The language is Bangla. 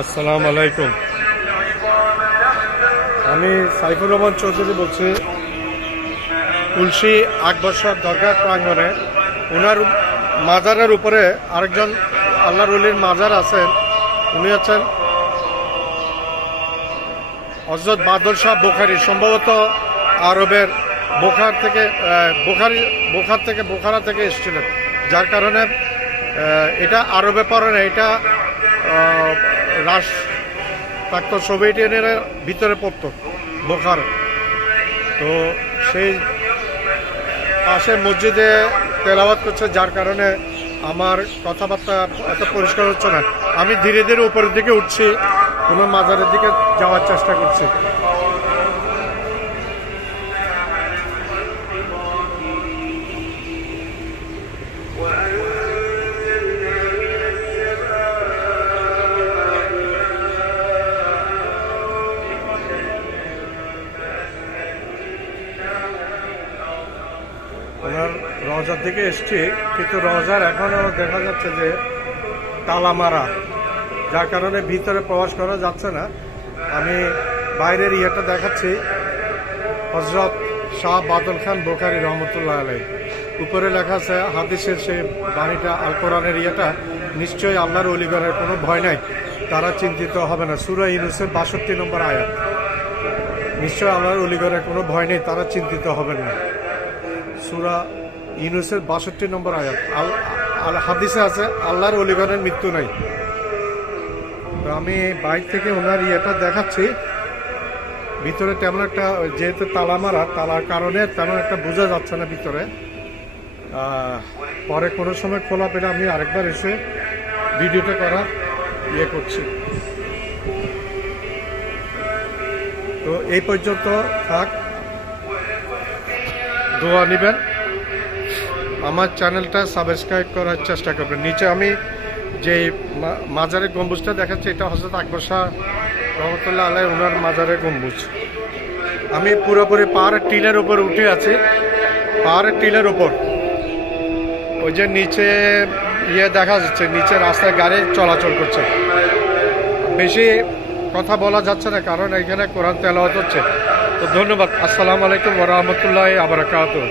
আসসালামু আলাইকুম। আমি সাইফুর রহমান চৌধুরী বলছি, তুলসী আকবরশাহ দরগাহ প্রাঙ্গণে ওনার মাজারের উপরে আরেকজন আল্লাহর ওলির মাজার আছেন। উনি হচ্ছেন হযরত বাদল শাহ বুখারী, সম্ভবত আরবের বোখারা থেকে এসেছিলেন, যার কারণে এটা আরবে পড়ে না, এটা প্রাক্তন সোভিয়েত ইউনিয়নের ভিতরে পড়তো বোখার। তো সেই পাশে মসজিদে তেলাওয়াত করছে, যার কারণে আমার কথাবার্তা এত পরিষ্কার হচ্ছে না। আমি ধীরে ধীরে উপরের দিকে উঠছি, কোনো মাজারের দিকে যাওয়ার চেষ্টা করছি। ওনার রওজার দিকে এসছি, কিন্তু রওজার এখনও দেখা যাচ্ছে যে তালা মারা, যার কারণে ভিতরে প্রবেশ করা যাচ্ছে না। আমি বাইরের ইয়েটা দেখাচ্ছি, হযরত শাহ বাদল খান বুখারী রহমতুল্লাহ আলাইহি। উপরে লেখা আছে হাদিসের সেই বাণীটা, আল কোরআনের ইয়েটা, নিশ্চয়ই আল্লাহর ওলিগণের কোনো ভয় নাই, তারা চিন্তিত হবে না। সূরা ইউনূসের 62 নম্বর আয়াত। নিশ্চয় আল্লাহর ওলিগণের কোনো ভয় নেই, তারা চিন্তিত হবেন না। সূরা ইউনূসের 62 নম্বর আয়াত। হাদিসে আছে আল্লাহর ওলিগণের মৃত্যু নাই। তো আমি বাইক থেকে ওনার ইয়েটা দেখাচ্ছি। ভিতরে তেমন একটা, যেহেতু তালা মারা, তালার কারণে তেমন একটা বোঝা যাচ্ছে না ভিতরে। পরে কোনো সময় খোলা পেলে আমি আরেকবার এসে ভিডিওটা করা ইয়ে করছি। তো এই পর্যন্ত থাক, দোয়া নেবেন, আমার চ্যানেলটা সাবস্ক্রাইব করার চেষ্টা করবেন। নিচে আমি যে মাজারের গম্বুজটা দেখাচ্ছি, এটা হযরত আকবর শাহ রহমতুল্লাহ আলাইহি ওনার মাজারের গম্বুজ। আমি পুরোপুরি পাহাড়ের টিলের উপর উঠে আছি, পাহাড়ের টিলের উপর। ওই যে নিচে ইয়ে দেখা যাচ্ছে, নিচে রাস্তায় গাড়ি চলাচল করছে। বেশি কথা বলা যাচ্ছে না, কারণ এখানে কোরআন তেলাওয়াত হচ্ছে। তো ধন্যবাদ। আসসালামু আলাইকুম ওয়া রাহমাতুল্লাহি ওয়া বারাকাতুহু।